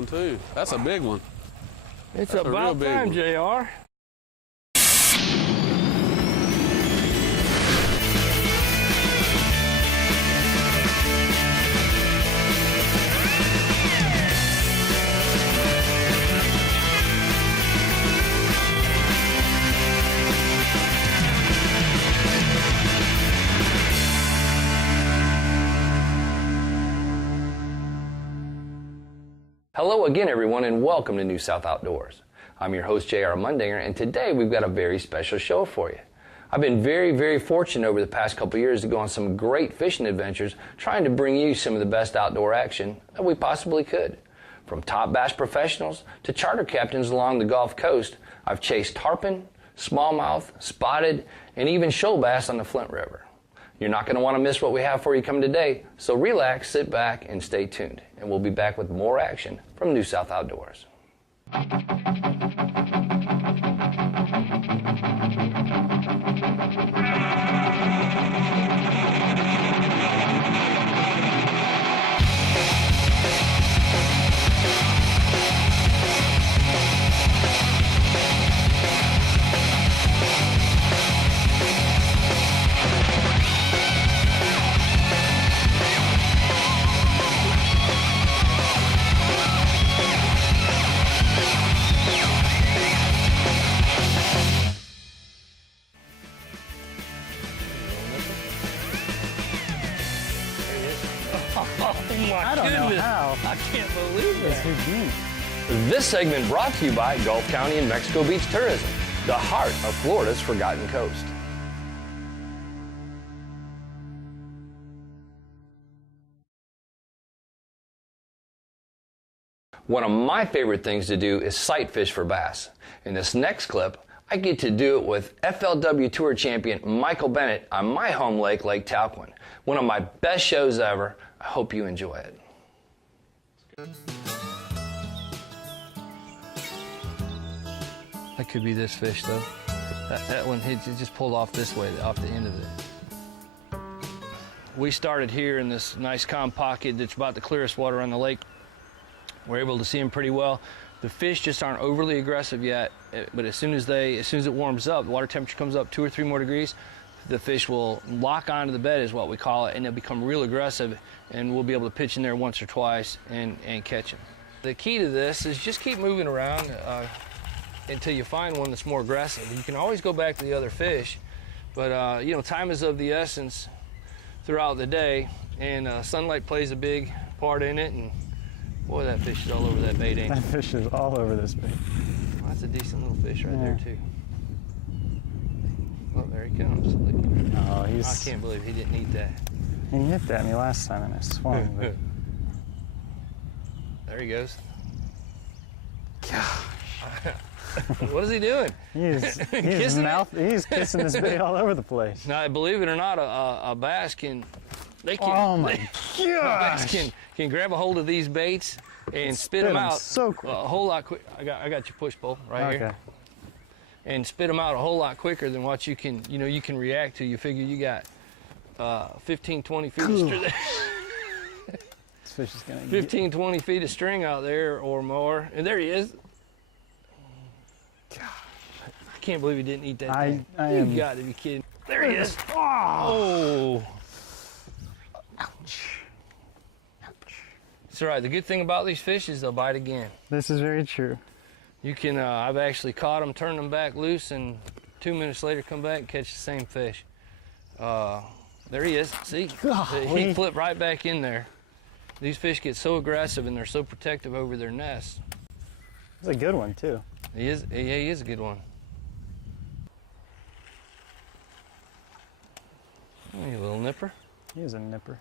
one too. That's a big one. It's That's about time, JR. Hello again, everyone, and welcome to New South Outdoors. I'm your host, JR Mundinger, and today we've got a very special show for you. I've been very fortunate over the past couple of years to go on some great fishing adventures, trying to bring you some of the best outdoor action that we possibly could. From top bass professionals to charter captains along the Gulf Coast, I've chased tarpon, smallmouth, spotted, and even shoal bass on the Flint River. You're not going to want to miss what we have for you coming today, so relax, sit back, and stay tuned. And we'll be back with more action from New South Outdoors. I don't know how. I can't believe that. This segment brought to you by Gulf County and Mexico Beach Tourism, the heart of Florida's Forgotten Coast. One of my favorite things to do is sight fish for bass. In this next clip, I get to do it with FLW Tour champion Michael Bennett on my home lake, Lake Talquin. One of my best shows ever. I hope you enjoy it. That could be this fish, though. That one, he just pulled off this way, off the end of it. We started here in this nice calm pocket that's about the clearest water on the lake. We're able to see them pretty well. The fish just aren't overly aggressive yet, but as soon as it warms up, the water temperature comes up 2 or 3 more degrees, the fish will lock onto the bed, is what we call it, and they'll become real aggressive, and we'll be able to pitch in there once or twice and catch them. The key to this is just keep moving around until you find one that's more aggressive. You can always go back to the other fish, but you know, time is of the essence throughout the day, and sunlight plays a big part in it. And boy, that fish is all over that bait, ain't it? That fish is all over this bait. Well, that's a decent little fish right there, too. Oh, there he comes. Oh, I can't believe he didn't eat that. He nipped at me last time and I swung. But... There he goes. Gosh. What is he doing? He's kissing this bait all over the place. Now, believe it or not, a bass can... Oh my gosh! Can grab a hold of these baits and spit them out so quick. A whole lot quick. I got your push pole right here, and spit them out a whole lot quicker than what you can react to. You figure you got 15, 20 feet of string. This fish is gonna 15, 20 feet of string out there or more, and there he is. Gosh, I can't believe he didn't eat that thing. You got to be kidding. There he is. Oh. Ouch. Ouch. It's all right. The good thing about these fish is they'll bite again. This is very true. You can, I've actually caught them, turned them back loose, and 2 minutes later come back and catch the same fish. There he is. See? He flipped right back in there. These fish get so aggressive and they're so protective over their nests. It's a good one, too. He is a good one. Oh, you little nipper. He is a nipper.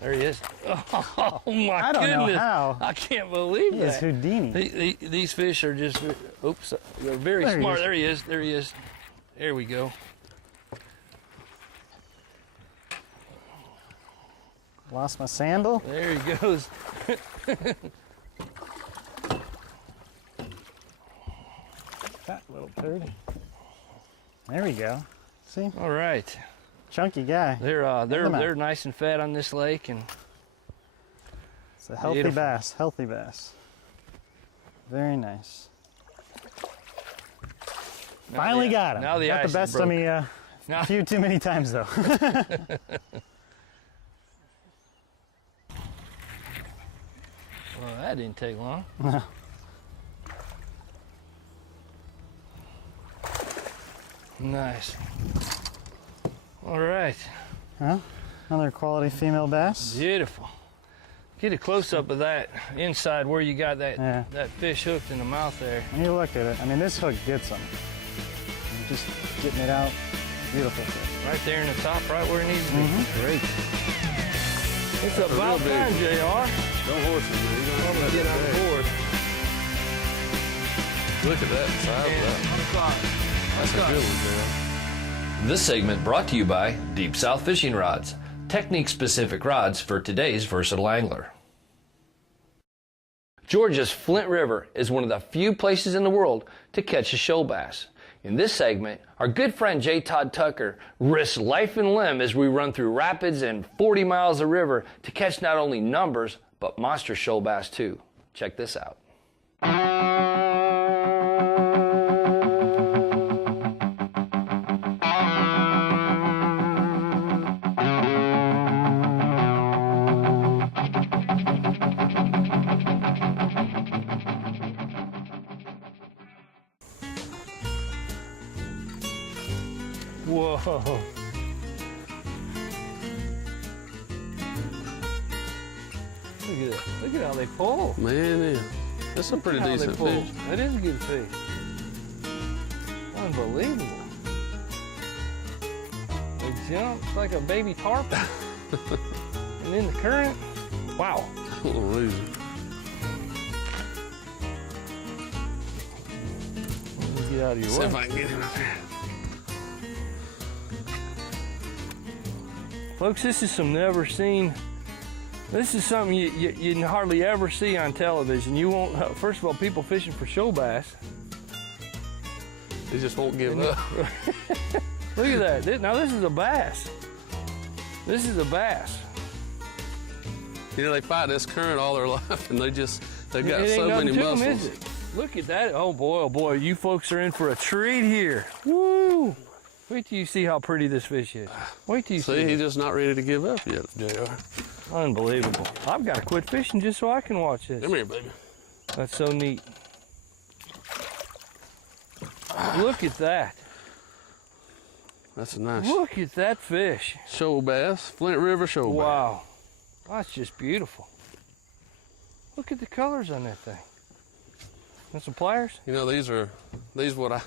There he is. Oh my goodness. I don't know how. I can't believe that. He is Houdini. These fish are just, oops, they're very smart. There he is. There he is. There we go. Lost my sandal. There he goes. Fat little turd. There we go. See? All right. Chunky guy. They're nice and fat on this lake, and It's a healthy Beautiful. bass, healthy bass. Very nice. Finally got him. Now the got ice the is best of broke. me Now- a few too many times though. Well, that didn't take long. Nice. All right. Huh? Another quality female bass. Beautiful. Get a close-up of that inside where you got that, Yeah. that fish hooked in the mouth there. When you look at it, I mean, this hook gets them. Just getting it out, beautiful fish. Right there in the top, right where it needs to be. Great. It's That's a about real big- time, JR. Don't horse him, man. You're I'm gonna gonna get on have the to board. look at that size of that. That's a good one, man. This segment brought to you by Deep South Fishing Rods, technique-specific rods for today's versatile angler. Georgia's Flint River is one of the few places in the world to catch a shoal bass. In this segment, our good friend J. Todd Tucker risks life and limb as we run through rapids and 40 miles of river to catch not only numbers, but monster shoal bass too. Check this out. Whoa. Look at that. Look at how they pull. Man, yeah. That's a pretty Look how they decent pull. fish. That is a good fish. Unbelievable. They jump like a baby tarpon. And in the current, wow. Little reason. Let me get out of your See way. if I can get him up here. Folks, this is some never seen. This is something you hardly ever see on television. You won't. First of all, people fishing for shoal bass. He just won't give up. Look at that. Now this is a bass. This is a bass. You know, they fight this current all their life, and they've got It ain't so many nothing to 'em, muscles. is it? Look at that. Oh boy, you folks are in for a treat here. Woo! Wait till you see how pretty this fish is. Wait till you See, see he's it. just not ready to give up yet, JR. Unbelievable. I've got to quit fishing just so I can watch this. Come here, baby. That's so neat. Look at that. That's a nice Look at that fish. shoal bass, Flint River shoal bass. Wow. That's just beautiful. Look at the colors on that thing. And some pliers? You know, these what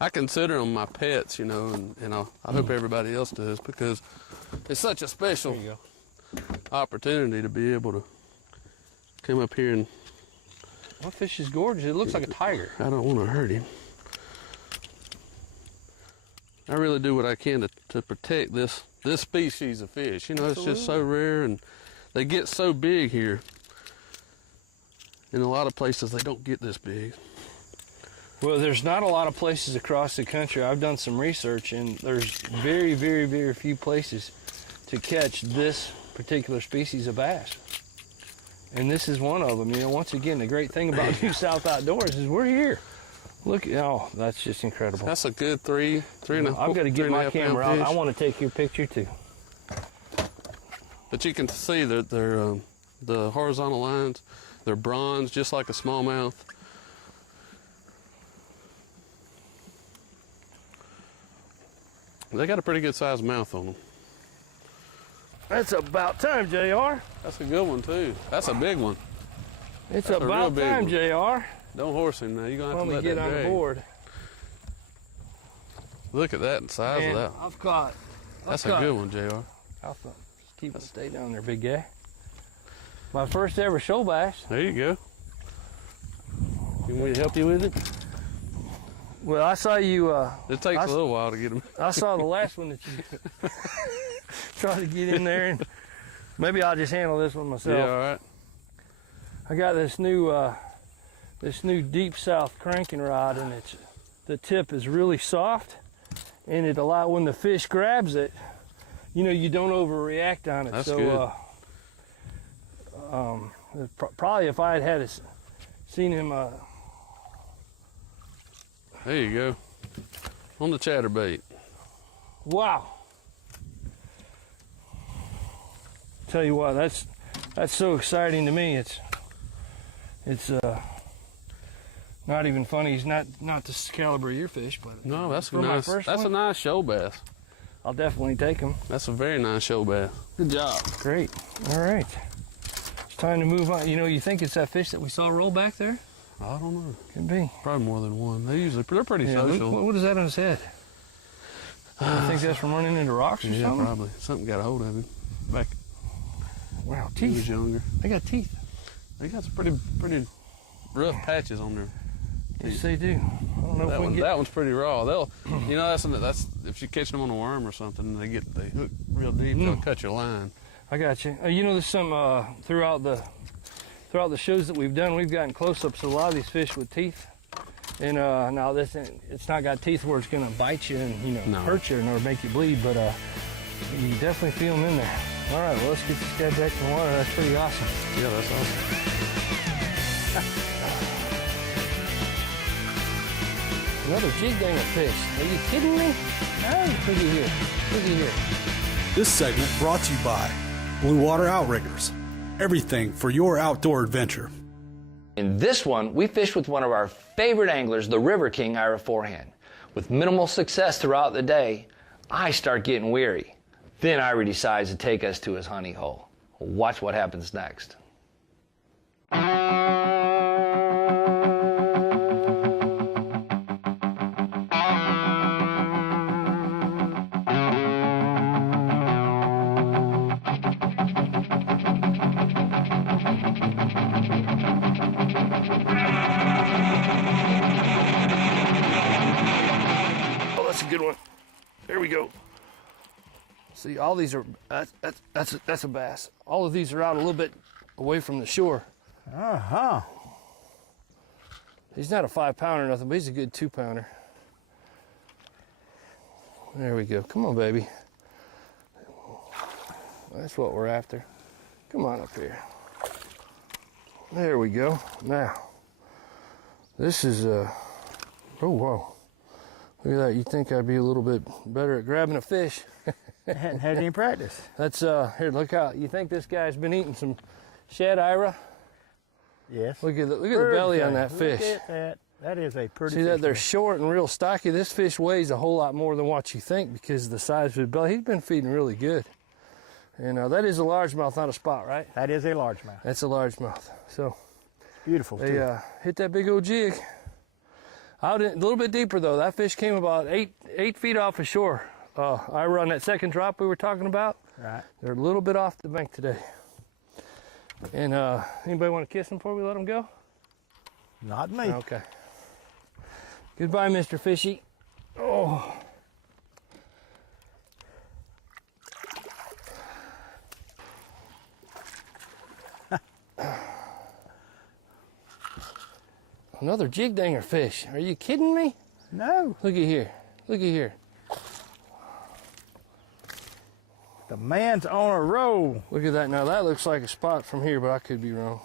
I consider them my pets, you know, and I hope everybody else does, because it's such a special There you go. opportunity to be able to come up here, and That fish is gorgeous. It looks like a tiger. I don't want to hurt him. I really do what I can to protect this species of fish. You know, it's just so rare, and they get so big here. In a lot of places, they don't get this big. Well, there's not a lot of places across the country. I've done some research, and there's very, very, very few places to catch this particular species of bass. And this is one of them. You know, once again, the great thing about New South Outdoors is we're here. Look, oh, that's just incredible. That's a good three and a half. I've got to get my 3.5 pound camera out. fish. I want to take your picture too. But you can see that they're the horizontal lines. They're bronze, just like a smallmouth. They got a pretty good sized mouth on them. That's about time, JR. That's a good one too. That's a big one. It's That's a real about big time, one. JR. Don't horse him now. You're gonna have Let to me let get that on the drag. board. Look at that size And of that. I've caught. That's a good one, JR. I'll just keep it stay down there, big guy. My first ever shoal bass. There you go. You want me to help you with it? Well, I saw you. It takes I- a little while to get him. I saw the last one that you tried to get in there, and maybe I'll just handle this one myself. Yeah, all right. I got this new Deep South cranking rod, and the tip is really soft, and it when the fish grabs it, you know, you don't overreact on it. That's so, good. Probably if I had seen him. There you go. On the chatterbait. Wow. Tell you what, that's so exciting to me. It's not even funny. He's not this caliber of your fish, but No, that's for my first a one, nice show bass. I'll definitely take him. That's a very nice show bass. Good job. Great. All right. It's time to move on. You know, you think it's that fish that we saw roll back there? I don't know. Could be. Probably more than one. They're pretty Yeah, social. what is that on his head? I think that's from running into rocks or Yeah, something? probably. Something got a hold of him back Wow, when he was teeth. younger. They got teeth. They got some pretty rough patches on there. Yes, they do. I don't know if we can get... That one's pretty raw. They'll, you know, that's if you catch them on a worm or something, they hook real deep. They'll cut your line. I got you. You know, there's some throughout the shows that we've done, we've gotten close-ups of a lot of these fish with teeth. And now it's not got teeth where it's gonna bite you and hurt you or make you bleed, but you definitely feel them in there. All right, well, let's get this guy back in the water. That's pretty awesome. Yeah, that's awesome. Another jig danger fish. Are you kidding me? No. Looky here. Looky here. This segment brought to you by Blue Water Outriggers. Everything for your outdoor adventure. In this one, we fished with one of our favorite anglers, the River King Ira Forehand. With minimal success throughout the day, I start getting weary. Then Ira decides to take us to his honey hole. Watch what happens next. Oh, that's a good one. There we go. See, all these are, that's a bass. All of these are out a little bit away from the shore. Uh-huh. He's not a 5-pounder or nothing, but he's a good 2-pounder. There we go. Come on, baby. That's what we're after. Come on up here. There we go. Now, this is, oh, whoa. Look at that. You'd think I'd be a little bit better at grabbing a fish. Hadn't had any practice. That's, here, look out. You think this guy's been eating some shad, Ira? Yes. Look at the belly on that fish. Look at that. That is a pretty See that fish they're there. short and real stocky. This fish weighs a whole lot more than what you think because of the size of his belly. He's been feeding really good. And that is a largemouth, not a spot, right? That is a largemouth. That's a largemouth. So Beautiful, they too. hit that big old jig. Out a little bit deeper though. That fish came about 8 feet off the shore. I run that second drop we were talking about. Right. They're a little bit off the bank today. And anybody want to kiss them before we let them go? Not me. Okay. Goodbye, Mr. Fishy. Oh. Another jig danger fish. Are you kidding me? No. Looky here. Looky here. The man's on a roll. Look at that. Now that looks like a spot from here, but I could be wrong.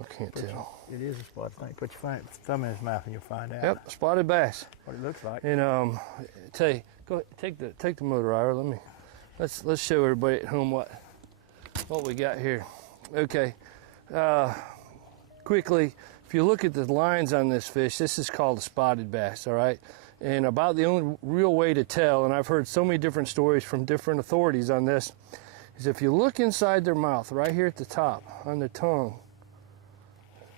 I can't tell. It is a spot, I think. Put your thumb in his mouth and you'll find out Yep, spotted bass. what it looks like. And tell you, go ahead, take the motor, Ira. Let's show everybody at home what we got here. Okay. Quickly, if you look at the lines on this fish, this is called a spotted bass, all right? And about the only real way to tell, and I've heard so many different stories from different authorities on this, is if you look inside their mouth, right here at the top, on their tongue,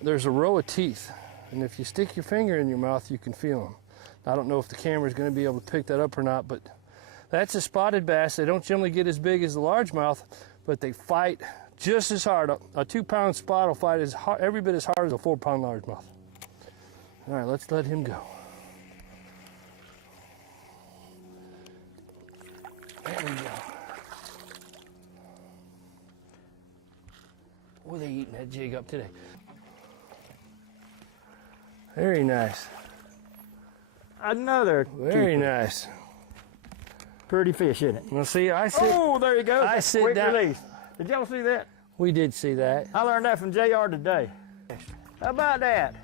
there's a row of teeth. And if you stick your finger in your mouth, you can feel them. I don't know if the camera's gonna be able to pick that up or not, but that's a spotted bass. They don't generally get as big as the largemouth, but they fight just as hard. A 2-pound spot will fight every bit as hard as a 4-pound largemouth. All right, let's let him go. There we go. Boy, they eating that jig up today. Very nice. Another Very keeper. nice. Pretty fish, isn't it? Well, see, I sit. Oh, there you go. I That's sit quick down- release. Did y'all see that? We did see that. I learned that from JR today. How about that?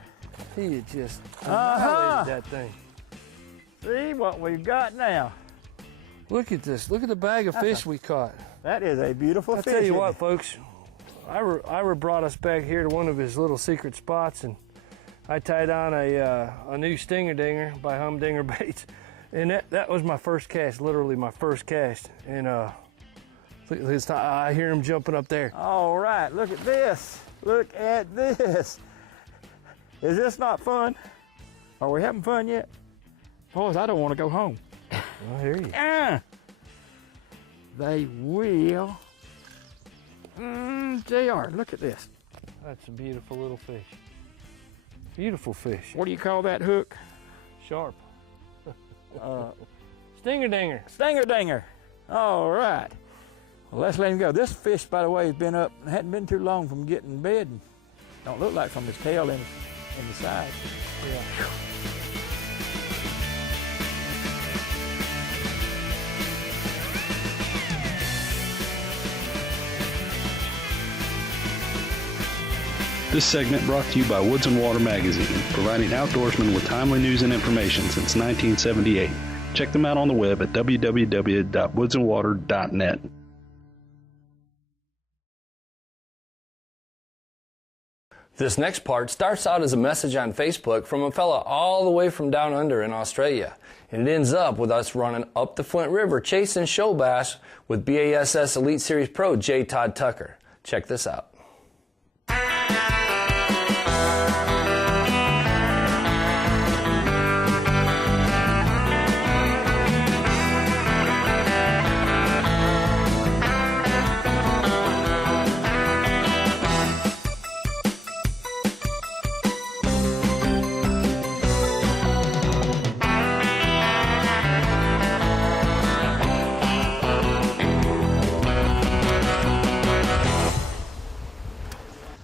He had just annihilated that thing. See what we've got now. Look at this. Look at the bag of fish we caught. That is a beautiful I'll fish. tell you isn't what, it? folks. Ira brought us back here to one of his little secret spots, and I tied on a new stinger dinger by Humdinger Baits, and that was my first cast, literally my first cast. And I hear him jumping up there. All right, look at this. Look at this. Is this not fun? Are we having fun yet? Boys, I don't want to go home. I hear you. They will. JR, look at this. That's a beautiful little fish. Beautiful fish. What do you call that hook? Sharp. Stinger dinger. Stinger dinger. All right. Well, let's let him go. This fish, by the way, has been up, hadn't been too long from getting in bed. And don't look like from his tail in the side. Yeah. This segment brought to you by Woods and Water Magazine, providing outdoorsmen with timely news and information since 1978. Check them out on the web at www.woodsandwater.net. This next part starts out as a message on Facebook from a fella all the way from down under in Australia. And it ends up with us running up the Flint River chasing show bass with BASS Elite Series Pro J. Todd Tucker. Check this out.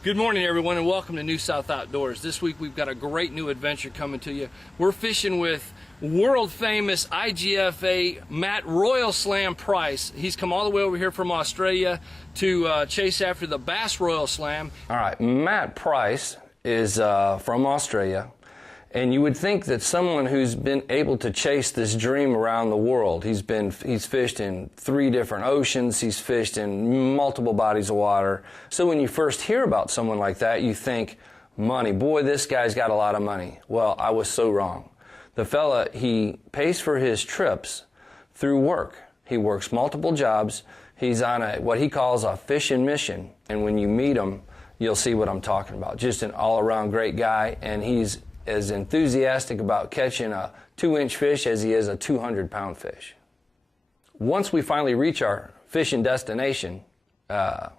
Good morning, everyone, and welcome to New South Outdoors. This week we've got a great new adventure coming to you. We're fishing with world-famous IGFA Matt Royal Slam Price. He's come all the way over here from Australia to chase after the Bass Royal Slam. All right, Matt Price is from Australia, and you would think that someone who's been able to chase this dream around the world, he's fished in 3 different oceans, he's fished in multiple bodies of water. So when you first hear about someone like that, you think, money, boy, this guy's got a lot of money. Well, I was so wrong. The fella, he pays for his trips through work. He works multiple jobs. He's on what he calls a fishing mission, and when you meet him, you'll see what I'm talking about. Just an all-around great guy, and he's as enthusiastic about catching a 2-inch fish as he is a 200-pound fish. Once we finally reach our fishing destination, of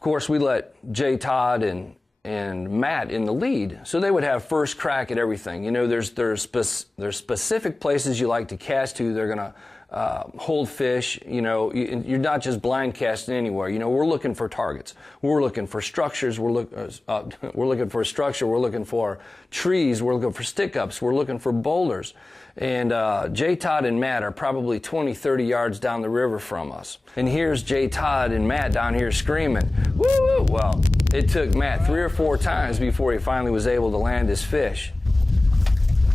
course we let Jay Todd and Matt in the lead, so they would have first crack at everything. You know, there's specific places you like to cast to. They're gonna hold fish. You know, you're not just blind casting anywhere. You know, we're looking for targets. We're looking for structures. We're looking for a structure. We're looking for trees. We're looking for stick-ups. We're looking for boulders. And Jay Todd and Matt are probably 20, 30 yards down the river from us. And here's Jay Todd and Matt down here screaming, woo, woo. Well, it took Matt 3 or 4 times before he finally was able to land his fish.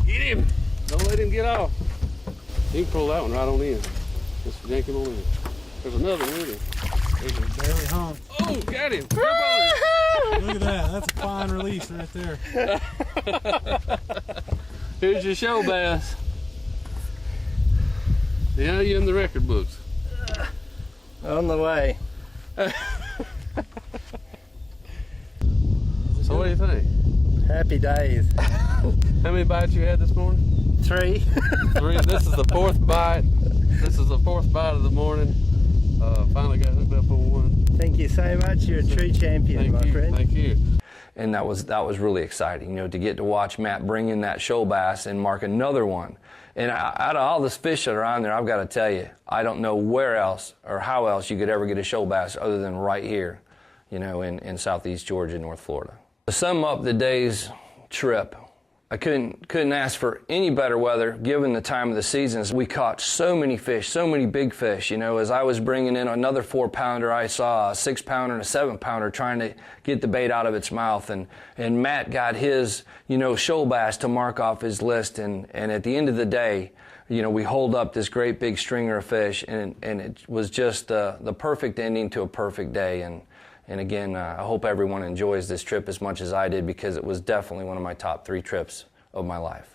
Get him! Don't let him get off. You can pull that one right on in. Just yank him on in. There's another one in. Barely hung. Oh, got him! Grab on him. Look at that. That's a fine release right there. Here's your show bass. Yeah, you in the record books. On the way. So what do you think? Happy days. How many bites you had this morning? 3. 3. This is the 4th bite. This is the 4th bite of the morning. Finally got hooked up on one. Thank you so much. You're a true champion, my friend. Thank you. And that was really exciting, you know, to get to watch Matt bring in that show bass and mark another one. And out of all the fish that are on there, I've got to tell you, I don't know where else or how else you could ever get a show bass other than right here, you know, in southeast Georgia, North Florida. To sum up the day's trip, I couldn't ask for any better weather given the time of the season. We caught so many fish, so many big fish. You know, as I was bringing in another 4-pounder, I saw a 6-pounder and a 7-pounder trying to get the bait out of its mouth. And Matt got his, you know, shoal bass to mark off his list. And at the end of the day, you know, we hold up this great big stringer of fish, and it was just the perfect ending to a perfect day. And again, I hope everyone enjoys this trip as much as I did, because it was definitely one of my top 3 trips of my life.